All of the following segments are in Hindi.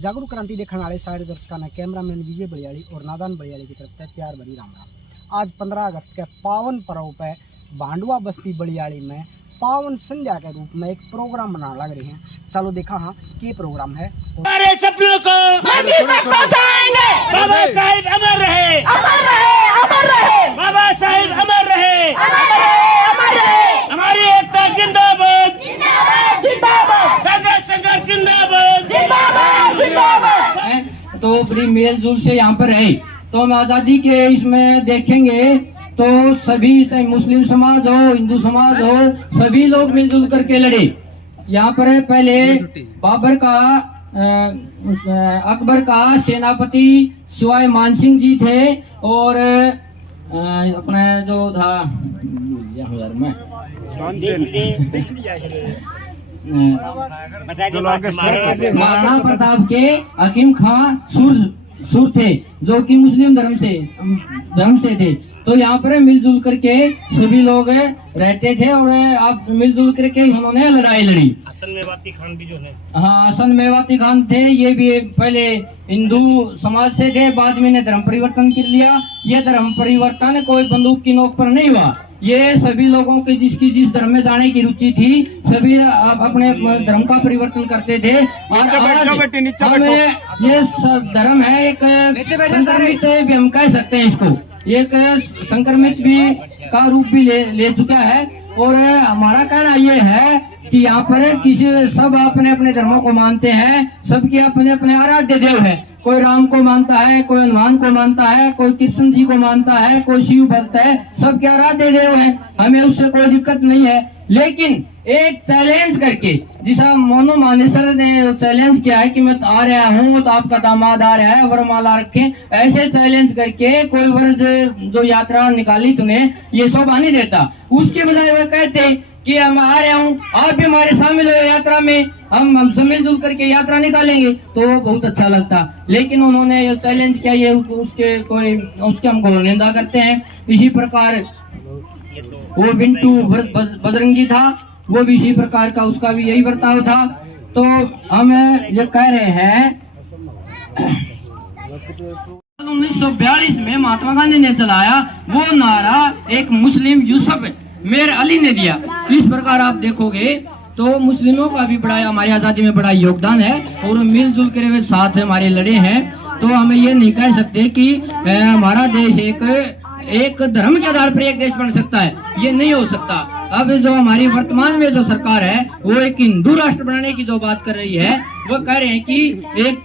जागरूक क्रांति देखने वाले सारे दर्शकों ने कैमरामैन विजय बलियाड़ी और नादान बलियाड़ी की तरफ से प्यार भरी राम राम। आज 15 अगस्त के पावन पर्व पे भांडुआ बस्ती बलियाड़ी में पावन संध्या के रूप में एक प्रोग्राम बनाने लग रहे हैं। चलो देखा हाँ ये प्रोग्राम है। हमारे सपनों को बाबा साहिब अमर रहे, अमर रहे, अमर रहे, बाबा साहिब अमर रहे, अमर रहे, अमर रहे, हमारी एकता जिंदाबाद, जिंदाबाद, जिंदाबाद, संघर्ष जिंदाबाद, जिंदाबाद, जिंदाबाद। तो बड़ी मेल जोल से यहाँ पर है। तो हम आजादी के इसमें देखेंगे तो सभी, चाहे मुस्लिम समाज हो, हिंदू समाज हो, सभी लोग मिलजुल करके लड़े। यहाँ पर पहले बाबर का अकबर का सेनापति शिवाय मानसिंह जी थे और अपने जो था महाराणा प्रताप के हकीम खां सुर थे जो कि मुस्लिम धर्म से थे। तो यहाँ पर मिलजुल करके सभी लोग रहते थे और आप मिलजुल करके उन्होंने लड़ाई लड़ी। हसन मेवाती खान भी जो है, हाँ, हसन मेवाती खान थे। ये भी पहले हिंदू समाज से थे, बाद में ने धर्म परिवर्तन कर लिया। ये धर्म परिवर्तन कोई बंदूक की नोक पर नहीं हुआ। ये सभी लोगों के जिसकी जिस धर्म में जाने की रुचि थी सभी अपने धर्म का परिवर्तन करते थे। और आज ये धर्म है एक संक्रमित भी हम कह सकते हैं, इसको एक संक्रमित भी का रूप भी ले चुका है। और हमारा कहना ये है कि यहाँ पर किसी सब अपने अपने धर्मों को मानते हैं, सबके अपने अपने आराध्य देव है। कोई राम को मानता है, कोई हनुमान को मानता है, कोई कृष्ण जी को मानता है, कोई शिव भक्त है, सबके आराध्य देव है। हमें उससे कोई दिक्कत नहीं है। लेकिन एक चैलेंज करके, जिसा मोनू मानेसर ने चैलेंज किया है कि मैं आ रहा हूँ तो आपका दामाद आ रहा है, वरमाला रखे, ऐसे चैलेंज करके कोई वर्ष जो यात्रा निकाली तूने ये शोभा नहीं देता। उसके बजाय वह कहते कि हम आ रहा हूँ, आप भी हमारे शामिल हो यात्रा में, हम सब मिलजुल करके यात्रा निकालेंगे, तो बहुत अच्छा लगता। लेकिन उन्होंने ये चैलेंज किया, ये उसके हम घोर निंदा करते हैं। इसी प्रकार वो बिंटू बजरंगी था, वो भी इसी प्रकार का, उसका भी यही बर्ताव था। तो हम ये कह रहे हैं 1942 में महात्मा गांधी ने चलाया वो नारा एक मुस्लिम यूसुफ मेर अली ने दिया। इस प्रकार आप देखोगे तो मुस्लिमों का भी बड़ा हमारी आजादी में बड़ा योगदान है और मिलजुल कर साथ हमारे लड़े हैं। तो हमें ये नहीं कह सकते कि हमारा देश एक धर्म के आधार पर एक देश बन सकता है, ये नहीं हो सकता। अब जो हमारी वर्तमान में जो सरकार है वो एक हिंदू राष्ट्र बनाने की जो बात कर रही है, वो कह रहे हैं कि एक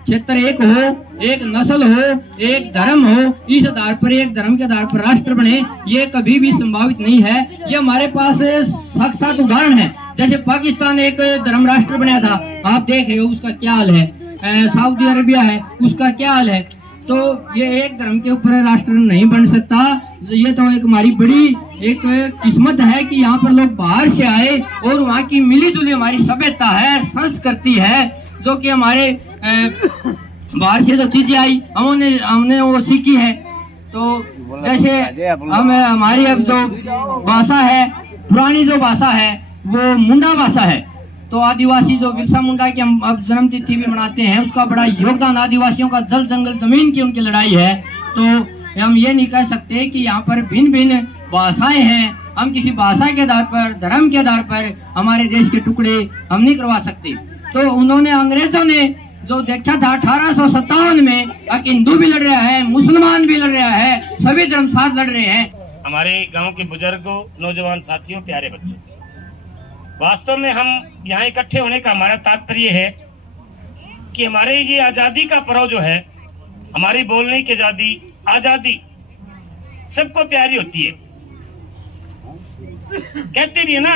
क्षेत्र एक हो, एक नस्ल हो, एक धर्म हो, इस आधार पर एक धर्म के आधार पर राष्ट्र बने, ये कभी भी संभावित नहीं है। ये हमारे पास साक्षात उदाहरण है। जैसे पाकिस्तान एक धर्म राष्ट्र बनाया था, आप देख रहे हो उसका क्या हाल है। सऊदी अरबिया है, उसका क्या हाल है। तो ये एक धर्म के ऊपर राष्ट्र नहीं बन सकता। ये तो एक हमारी बड़ी एक किस्मत है कि यहाँ पर लोग बाहर से आए और वहाँ की मिली जुली हमारी सभ्यता है, संस्कृति है, जो कि हमारे बाहर से तो चीजें आई, हमने वो सीखी है। तो जैसे हमारी अब जो भाषा है, पुरानी जो भाषा है वो मुंडा भाषा है। तो आदिवासी जो बिरसा मुंडा की हम अब जन्म तिथि भी मनाते हैं, उसका बड़ा योगदान आदिवासियों का जल जंगल जमीन की उनकी लड़ाई है। तो हम ये नहीं कह सकते कि यहाँ पर भिन्न भिन्न भाषाएं हैं, हम किसी भाषा के आधार पर, धर्म के आधार पर हमारे देश के टुकड़े हम नहीं करवा सकते। तो उन्होंने, अंग्रेजों ने जो देखा था 1857 में, हिंदू भी लड़ रहा है, मुसलमान भी लड़ रहा है, सभी धर्म साथ लड़ रहे हैं। हमारे गाँव के बुजुर्गों, नौजवान साथियों, प्यारे बच्चों, वास्तव में हम यहाँ इकट्ठे होने का हमारा तात्पर्य है कि हमारे ये आजादी का पर्व जो है, हमारी बोलने की आजादी सबको प्यारी होती है। कहते भी है ना,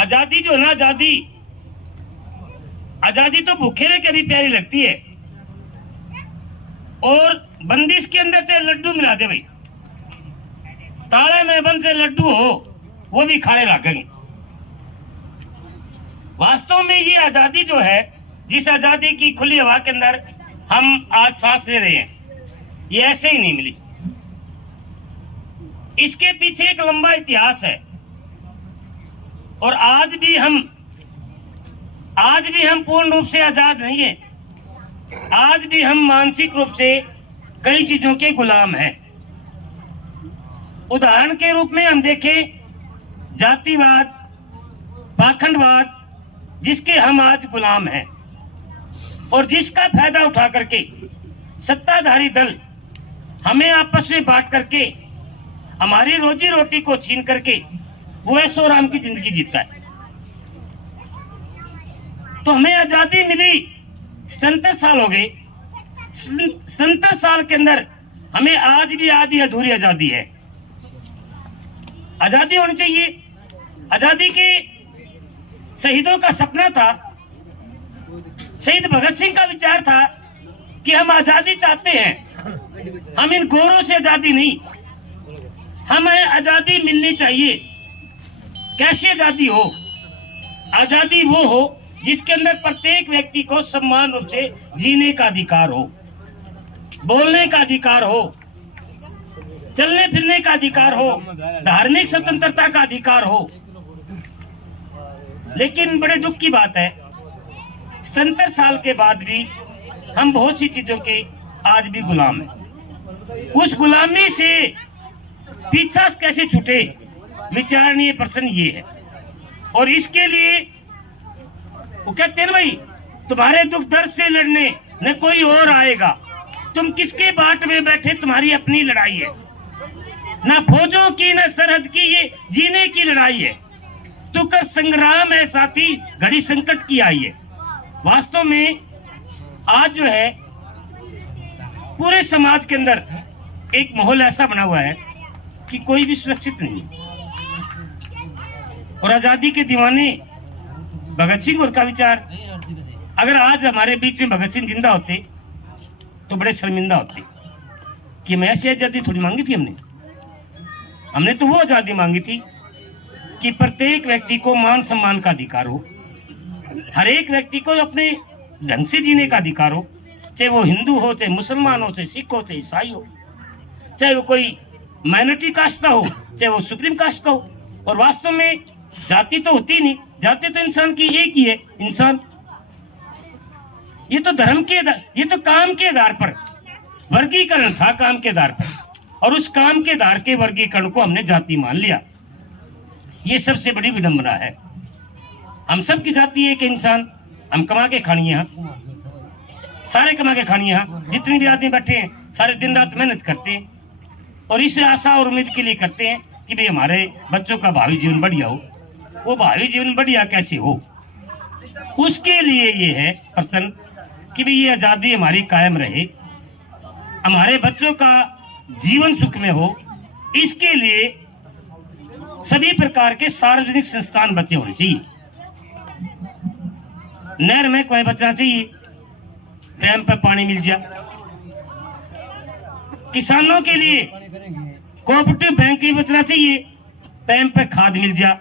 आजादी जो है ना, आजादी तो भूखे रह के भी प्यारी लगती है। और बंदिश के अंदर से लड्डू मिला दे भाई, ताले में बंद से लड्डू हो, वो भी खाने लगेंगे। वास्तव में ये आजादी जो है, जिस आजादी की खुली हवा के अंदर हम आज सांस ले रहे हैं, ये ऐसे ही नहीं मिली। इसके पीछे एक लंबा इतिहास है और आज भी हम आज भी हम पूर्ण रूप से आजाद नहीं है। आज भी हम मानसिक रूप से कई चीजों के गुलाम हैं। उदाहरण के रूप में हम देखें जातिवाद, पाखंडवाद, जिसके हम आज गुलाम हैं और जिसका फायदा उठा करके सत्ताधारी दल हमें आपस में बांट करके हमारी रोजी रोटी को छीन करके वो ऐशो आराम की जिंदगी जीता है। तो हमें आजादी मिली 77 साल हो गए। 77 साल के अंदर हमें आज भी आधी अधूरी आजादी है। आजादी होनी चाहिए। आजादी के शहीदों का सपना था, शहीद भगत सिंह का विचार था कि हम आजादी चाहते हैं, हम इन गोरों से आजादी नहीं, हमें आजादी मिलनी चाहिए। कैसी आजादी हो? आजादी वो हो जिसके अंदर प्रत्येक व्यक्ति को सम्मान रूप से जीने का अधिकार हो, बोलने का अधिकार हो, चलने फिरने का अधिकार हो, धार्मिक स्वतंत्रता का अधिकार हो। लेकिन बड़े दुख की बात है 77 साल के बाद भी हम बहुत सी चीजों के आज भी गुलाम हैं। उस गुलामी से पीछा कैसे छूटे, विचारणीय प्रश्न ये है। और इसके लिए वो कहते हैं भाई, तुम्हारे दुख दर्द से लड़ने न कोई और आएगा, तुम किसके बाट में बैठे, तुम्हारी अपनी लड़ाई है। न फौजों की न सरहद की, ये जीने की लड़ाई है। तू कर संग्राम है साथी, घड़ी संकट की आई है। वास्तव में आज जो है पूरे समाज के अंदर एक माहौल ऐसा बना हुआ है कि कोई भी सुरक्षित नहीं। और आजादी के दीवाने भगत सिंह और का विचार, अगर आज हमारे बीच में भगत सिंह जिंदा होते तो बड़े शर्मिंदा होते कि मैं ऐसी आजादी थोड़ी मांगी थी। हमने तो वो आजादी मांगी थी कि प्रत्येक व्यक्ति को मान सम्मान का अधिकार हो, हर एक व्यक्ति को अपने ढंग से जीने का अधिकार हो, चाहे वो हिंदू हो, चाहे मुसलमान हो, चाहे सिख हो, चाहे ईसाई हो, चाहे वो कोई माइनॉरिटी कास्ट का हो, चाहे वो सुप्रीम कास्ट का हो। और वास्तव में जाति तो होती नहीं, जाति तो इंसान की एक ही है, इंसान। ये तो धर्म के, ये तो काम के आधार पर वर्गीकरण था, काम के आधार पर, और उस काम के आधार के वर्गीकरण को हमने जाति मान लिया। ये सबसे बड़ी विडंबना है। हम सब की जाति एक इंसान, हम कमा के खानी है, सारे कमा के खानी है। जितने भी आदमी बैठे हैं सारे दिन रात मेहनत करते हैं और इस आशा और उम्मीद के लिए करते हैं कि भाई हमारे बच्चों का भावी जीवन बढ़िया हो। वो भावी जीवन बढ़िया कैसे हो, उसके लिए ये है प्रश्न कि भाई ये आजादी हमारी कायम रहे, हमारे बच्चों का जीवन सुख में हो। इसके लिए सभी प्रकार के सार्वजनिक संस्थान बचे होने चाहिए। नहर में कोई बचना चाहिए, टाइम पर पानी मिल जाए। किसानों के लिए कोऑपरेटिव बैंक भी बचना चाहिए, टाइम पर खाद मिल जाए।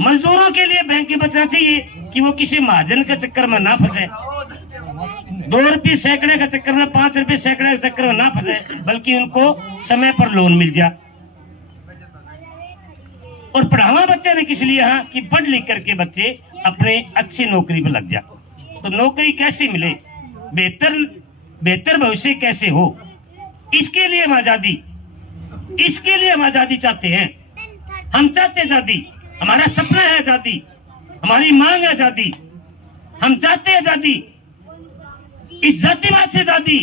मजदूरों के लिए बैंक भी बचना चाहिए कि वो किसी महाजन के चक्कर में ना फंसे, 2 रुपये सैकड़े का चक्कर में, 5 रुपये सैकड़े के चक्कर में ना फंसे, बल्कि उनको समय पर लोन मिल जाए। और पढ़ावा बच्चे ने किस लिए, हाँ, कि पढ़ लिख करके बच्चे अपने अच्छी नौकरी पर लग जाए। तो नौकरी कैसे मिले, बेहतर भविष्य कैसे हो, इसके लिए हम आजादी, इसके लिए हम आजादी चाहते हैं। हम चाहते आजादी, हमारा सपना है आजादी, हमारी मांग है आजादी। हम चाहते हैं आजादी, इस जातिवाद से आजादी,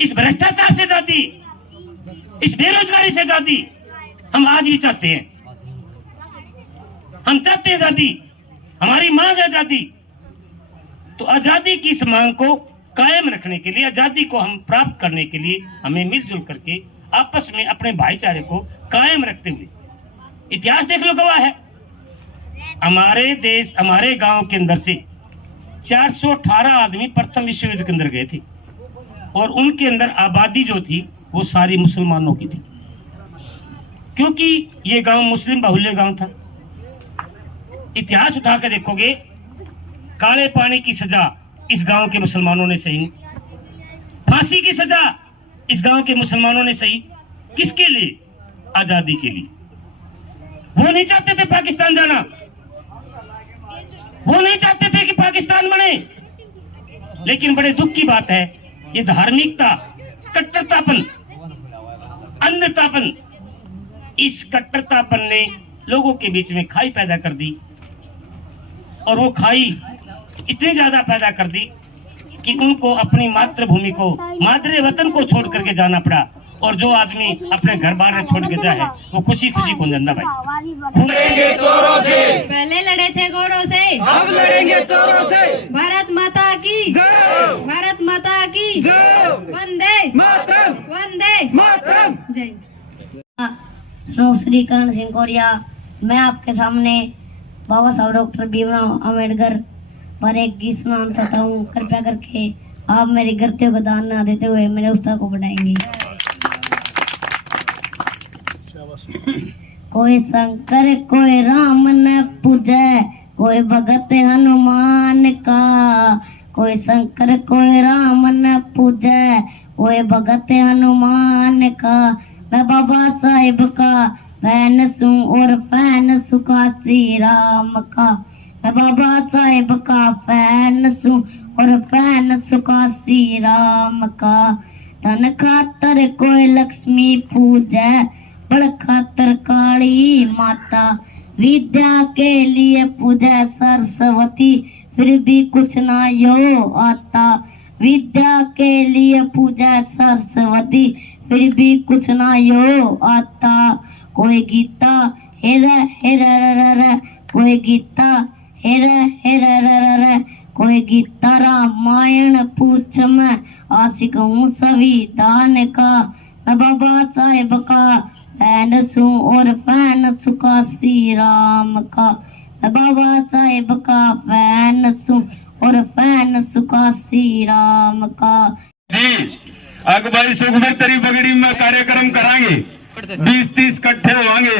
इस भ्रष्टाचार से आजादी, इस बेरोजगारी से आजादी हम आज भी चाहते हैं। हम चाहते हैं आजादी, हमारी मांग है आजादी। तो आजादी की इस मांग को कायम रखने के लिए, आजादी को हम प्राप्त करने के लिए हमें मिलजुल करके आपस में अपने भाईचारे को कायम रखते हुए, इतिहास देख लो गवाह है, हमारे देश, हमारे गांव के अंदर से 418 आदमी प्रथम विश्व युद्ध के अंदर गए थे और उनके अंदर आबादी जो थी वो सारी मुसलमानों की थी, क्योंकि ये गांव मुस्लिम बाहुल्य गांव था। इतिहास उठा कर देखोगे, काले पानी की सजा इस गांव के मुसलमानों ने सही, फांसी की सजा इस गांव के मुसलमानों ने सही। किसके लिए? आजादी के लिए। वो नहीं चाहते थे पाकिस्तान जाना, वो नहीं चाहते थे कि पाकिस्तान बने। लेकिन बड़े दुख की बात है, ये धार्मिकता, कट्टरतापन, अंधतापन, इस कट्टरतापन ने लोगों के बीच में खाई पैदा कर दी, और वो खाई इतनी ज्यादा पैदा कर दी कि उनको अपनी मातृभूमि को, मातृ वतन को छोड़ करके जाना पड़ा। और जो आदमी अपने घर बार छोड़ के जाए वो खुशी खुशी कौन जानता भाई। लड़ेंगे चोरों से, पहले लड़े थे गोरों से, अब लड़ेंगे चोरों से। भारत माता की जय, भारत माता की जय, वंदे मातरम, वंदे मातरम। जय। श्री करण सिंह कोरिया, मैं आपके सामने बाबा साहब डॉक्टर भीमराव अम्बेडकर पर एक गीत सुनाना चाहता हूँ। कृपया करके आप मेरी गलतियों को दान ना देते हुए मेरे उत्साह को बढ़ाएंगे। कोई शंकर कोई राम न पूजे, कोई भगत हनुमान का। कोई शंकर कोई राम न पूजे, कोई भगत हनुमान का। मैं बाबा साहेब का फैन हूँ और फैन सुखासी राम का। मैं बाबा साहेब का फैन हूँ और फैन सुखासी राम का। धन खातर कोई लक्ष्मी पूजे, बड़ खातर काली माता। विद्या के लिए पूजा सरस्वती, फिर भी कुछ ना यो आता। विद्या के लिए पूजा सरस्वती, फिर भी कुछ ना यो आता। कोई गीता हेरा हेरा रा, कोई गीता हेरा हेरा रा, कोई गीता रामायण पूछ मैं आशिक हूँ संविधान का। मैं बाबा साहेब का फैन हूँ और फैन सुखासी राम का। मैं बाबा साहेब का फैन हूँ और फैन सुखासी राम का। जी अकबर सुखबीर तेरी बगड़ी में कार्यक्रम कराएंगे, 20-30 इकट्ठे होंगे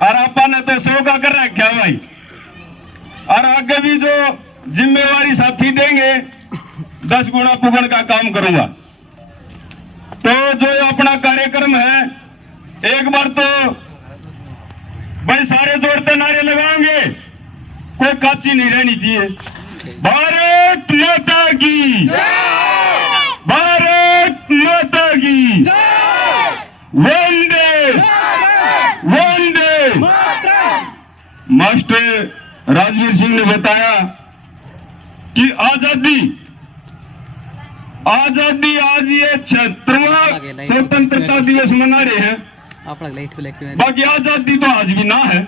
और आपा ने तो 100 का कर रखा भाई। और आगे भी जो जिम्मेवारी साथी देंगे 10 गुना पुगड़ का काम करूंगा। तो जो अपना कार्यक्रम है, एक बार तो भाई सारे जोड़ते नारे लगाएंगे, कोई काची नहीं रहनी चाहिए। भारत माता की, भारत माता की, वंदे वंदे। मास्टर राजवीर सिंह ने बताया कि आजादी आजादी आज ये 76वां स्वतंत्रता दिवस मना रहे हैं। बाकी आजादी तो आज भी ना है,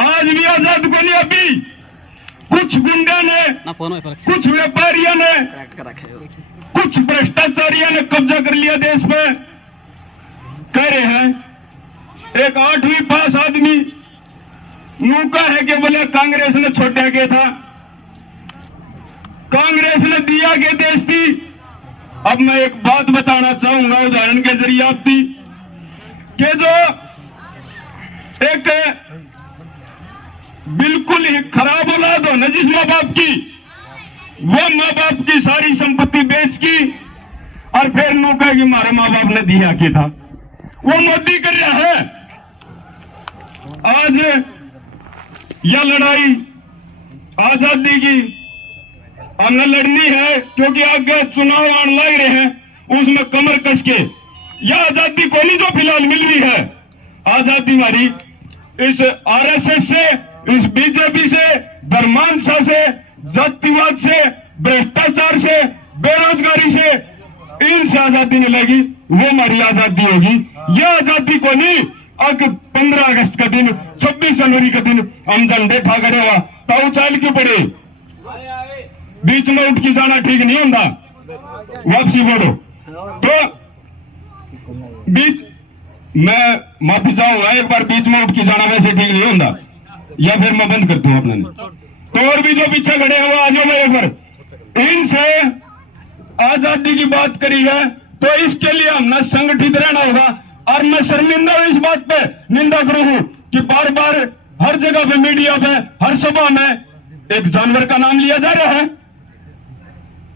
आज भी आजाद को नहीं। अभी कुछ गुंडा ने, कुछ व्यापारियों ने, कुछ भ्रष्टाचारियों ने कब्जा कर लिया देश पे। कह रहे हैं एक 8वीं पास आदमी नूका है कि बोले कांग्रेस ने छोड़ा गया था, कांग्रेस ने दिया के देश थी। अब मैं एक बात बताना चाहूंगा उदाहरण के जरिए आपकी, कि जो एक बिल्कुल ही खराब औलाद हो न जिस माँ बाप की, वो माँ बाप की सारी संपत्ति बेच की और फिर नौका कि हमारे माँ बाप ने दिया कि था, वो मोदी कर रहा है। आज यह लड़ाई आजादी की हमने लड़नी है, क्योंकि आगे चुनाव आने लग रहे हैं, उसमें कमर कस के यह आजादी को नहीं जो फिलहाल मिल रही है। आजादी हमारी इस आरएसएस से, इस बीजेपी से, धर्मांधा से, जातिवाद से, भ्रष्टाचार से, बेरोजगारी से, इनसे आजादी नहीं लगी, वो हमारी आजादी होगी। यह आजादी को नहीं अग 15 अगस्त का दिन, 26 जनवरी का दिन हम झंडे ठा करे हुआ तो उछाल क्यों पड़े, बीच में उठ के जाना ठीक नहीं होता, वापसी बढ़ो। तो बीच मैं माफी चाहूंगा, एक बार बीच में उठ के जाना वैसे ठीक नहीं होता, या फिर मैं बंद करता हूँ अपने। तो और भी जो पीछे खड़े हुए आ जाओ मैं एक बार। इनसे आजादी की बात करी है तो इसके लिए हमने संगठित रहना होगा। और मैं शर्मिंदा हूं इस बात पे, निंदा करूं हूं कि बार बार हर जगह पे, मीडिया पे, हर सभा में एक जानवर का नाम लिया जा रहा है।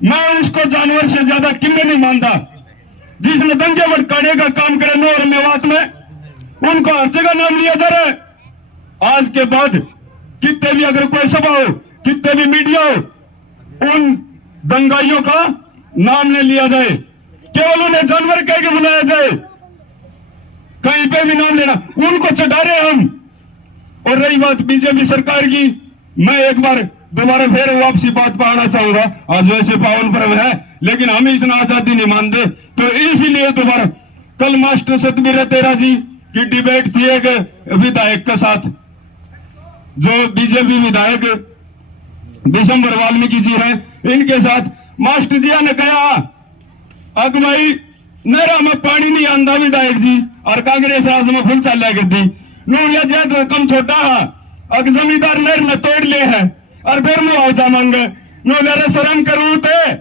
मैं उसको जानवर से ज्यादा किम्मे नहीं मानता। जिसने दंगे भड़काने का काम करे नो और मेवात में, उनको हर जगह नाम लिया जा रहा है। आज के बाद कितने भी अगर कोई सभा हो, कितने भी मीडिया हो, उन दंगाइयों का नाम नहीं लिया जाए, केवल उन्हें जानवर कह के बुलाया जाए, कहीं पे भी नाम लेना, उनको चढ़ा रहे हम। और रही बात बीजेपी सरकार की, मैं एक बार दोबारा फिर वापसी बात पर आना चाहूंगा। आज वैसे पावन पर्व है, लेकिन हम इसमें आजादी नहीं मानते, तो इसीलिए दोबारा कल मास्टर सतबीर तेरा जी की डिबेट थी एक विधायक के साथ, जो बीजेपी विधायक दिसंबर वाल्मीकि जी है, इनके साथ मास्टर जी ने कहा अग भाई नहरा में पानी नहीं आंदा विधायक जी, और कांग्रेस राज में फुल चल कर दी नूरिया जैद कम छोटा है, अग जमींदार नहर में तोड़ ले है और फिर मुआवजा मांगे नूरिया शर्म करूं थे,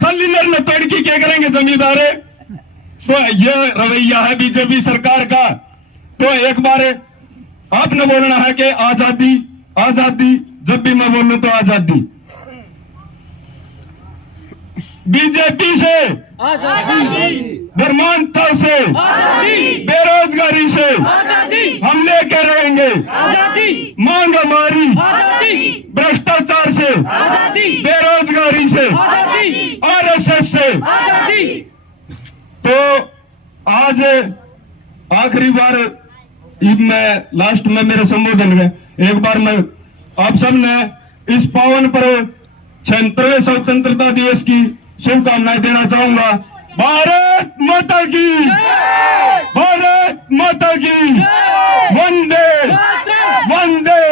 खाली नहर में तोड़ की क्या करेंगे जमींदार। तो ये रवैया है बीजेपी सरकार का। तो एक बार आपने बोलना है कि आजादी आजादी, जब भी मैं बोलूं तो आजादी। बीजेपी से धर्मांतर से, बेरोजगारी से हम लेकर रहेंगे, मांग हमारी भ्रष्टाचार से, बेरोजगारी से, आरएसएस से। तो आज आखिरी बार मैं लास्ट में मेरे संबोधन में एक बार मैं आप सब ने इस पावन पर्व 76वें स्वतंत्रता दिवस की शुभकामनाएं देना चाहूंगा। भारत माता की, भारत माता की, वंदे वंदे।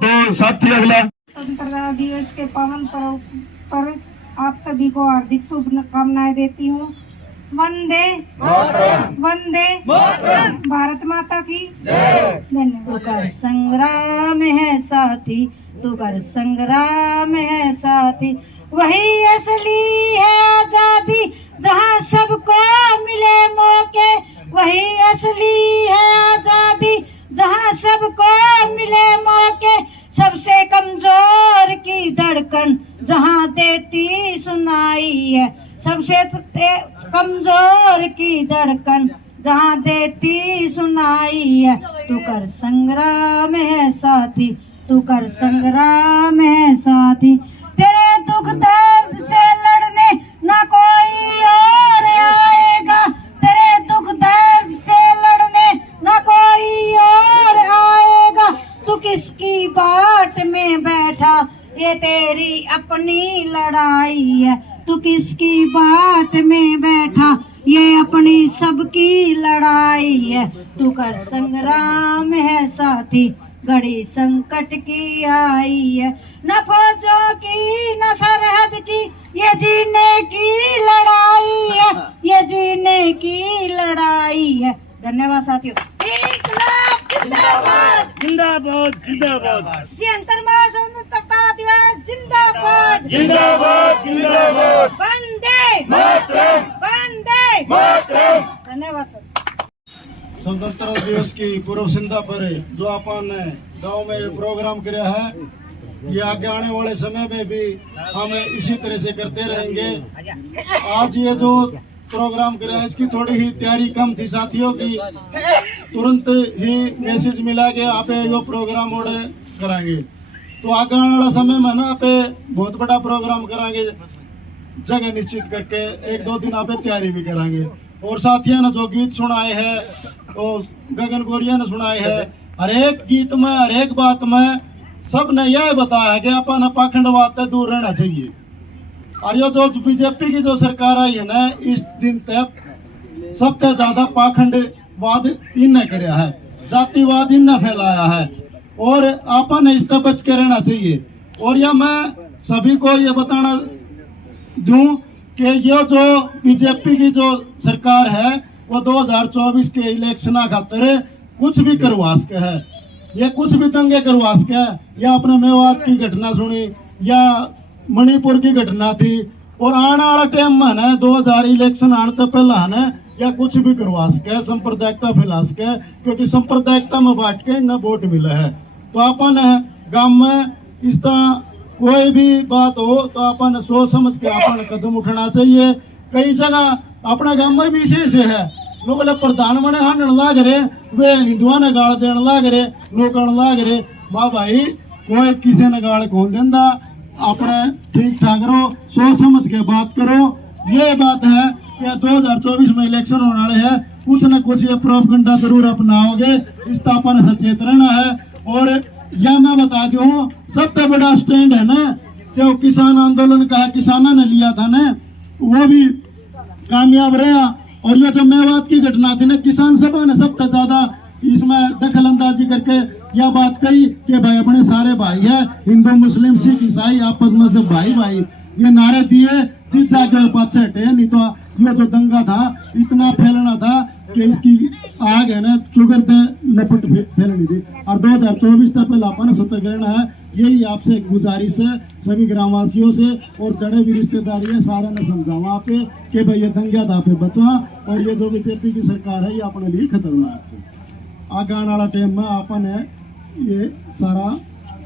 तो साथी अगला स्वतंत्रता दिवस के पावन पर्व पर आप सभी को हार्दिक शुभकामनाएं देती हूँ। वंदे वंदे भारत माता की धन्यवाद। कर संग्राम है साथी, सुकर संग्राम है साथी, वही असली है आजादी, जहाँ सबको मिले मौके, वही असली है आजादी, जहाँ सबको मिले मौके, सबसे कमजोर की धड़कन जहाँ देती सुनाई है, सबसे कमजोर की धड़कन जहाँ देती सुनाई है। तू कर संग्राम है साथी, तू कर संग्राम है साथी, तेरे दुख दर्द से लड़ने ना कोई और आएगा, तेरे दुख दर्द से लड़ने ना कोई और आएगा। तू किसकी बाट में बैठा, ये तेरी अपनी लड़ाई है, तू किसकी बाट में बैठा, ये अपनी सबकी लड़ाई है। तू कर संग्राम है साथी, घड़ी संकट की आई है, न फौजों की न सरहद की, ये जीने की लड़ाई है, ये जीने की लड़ाई है। धन्यवाद साथियों। जिंदाबाद जिंदाबाद जिंदाबाद, स्वतंत्रता दिवस जिंदाबाद जिंदाबाद जिंदाबाद, वंदे मातरम वंदे मातरम। धन्यवाद सर। स्वतंत्रता दिवस की पूर्व संध्या पर जो अपन गांव में प्रोग्राम किया है, ये आगे आने वाले समय में भी हम इसी तरह से करते रहेंगे। आज ये जो प्रोग्राम किया है, इसकी थोड़ी ही तैयारी कम थी साथियों की, तुरंत ही मैसेज मिला के आप ये प्रोग्राम और कराएंगे। तो आगे आने वाला समय में ना पे बहुत बड़ा प्रोग्राम कराएंगे, जगह निश्चित करके 1-2 दिन आप तैयारी भी कराएंगे। और साथियों ने जो गीत सुनाए हैं, और गगन गोरिया ने सुनाए है, हर एक गीत में हर एक बात में सब ने यह बताया है कि अपन पाखंडवाद से दूर रहना चाहिए। और ये जो बीजेपी की जो सरकार आई है ना, इस दिन तक सबसे ज्यादा पाखंडवाद इनने कराया है, जातिवाद इनने फैलाया है, और अपन इससे बच के रहना चाहिए। और यह मैं सभी को ये बताना दूं कि ये जो बीजेपी की जो सरकार है, वो 2024 के इलेक्शन खातिर कुछ भी करवा सके है, ये कुछ भी दंगे करवा सके है। या आपने मेवात की घटना सुनी, या मणिपुर की घटना थी, और आने वाला टाइम में ना 2000 इलेक्शन आने से पहले है या कुछ भी करवा सके, सांप्रदायिकता फैला सके, क्योंकि सांप्रदायिकता में बांट के इन्हें वोट मिला है। तो अपन गांव में इस तरह कोई भी बात हो तो अपन सोच समझ के अपन कदम उठाना चाहिए। कई जगह अपने गांव में भी इसी से है, लोग प्रधान बने हानन लाग रहे, वे हिंदुओं ने गाल देने लाग रहे, नोकन लाग रहे, वाह भाई कोई किसी ने गाल कौन देंदा, अपने ठीक ठाक रहो, सोच समझ के बात करो। ये बात है कि 2024 में इलेक्शन होने वाले हैं, कुछ न कुछ ये प्रोपगंडा जरूर अपनाओगे, इस तो अपन सचेत रहना है। और यह मैं बता दूं, सबसे बड़ा स्टैंड है ना जो किसान आंदोलन का किसानों ने लिया था ना, वो भी कामयाब रहा। और ये जो मेवात की घटना थी ना, किसान सभा ने सबसे ज्यादा इसमें दखल अंदाजी करके यह बात कही कि भाई अपने सारे भाई है, हिंदू मुस्लिम सिख ईसाई आपस में सब भाई भाई, ये नारे दिए, जीत जाके पाछे हटे। नहीं तो ये जो दंगा था इतना फैलना था कि इसकी आग है ना शुगर से लपट फैलनी थी। और 2024 तक पहले अपन सतर्क रहना है, यही आपसे एक गुजारिश है सभी ग्रामवासियों से, और जड़े भी रिश्तेदारी है सारे ने समझावा पे कि भाई ये दंगा था पे बचा, और ये जो बीजेपी की सरकार है ये अपने लिए खतरनाक है। आगे आने वाला टाइम में अपन है ये सारा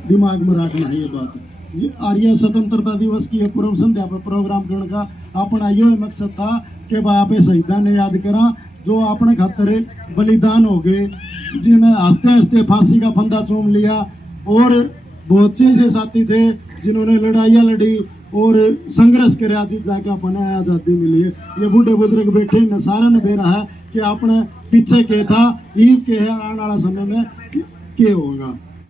दिमाग में रखना है ये बात। ये आर्य स्वतंत्रता दिवस की पूर्व संध्या पर प्रोग्राम करने का अपना यो मकसद था कि भाई आप शहीदा ने याद करा जो अपने खातर बलिदान हो गए, जिन्हें हंसते हंसते फांसी का फंदा चूम लिया, और बहुत से ऐसे साथी थे जिन्होंने लड़ाइयाँ लड़ी और संघर्ष कर जाके अपने आज़ादी मिली है। ये बूढ़े बुजुर्ग बैठे न सारे ने दे रहा है कि अपने पीछे के था ईव के है, आने वाला समय में क्या होगा।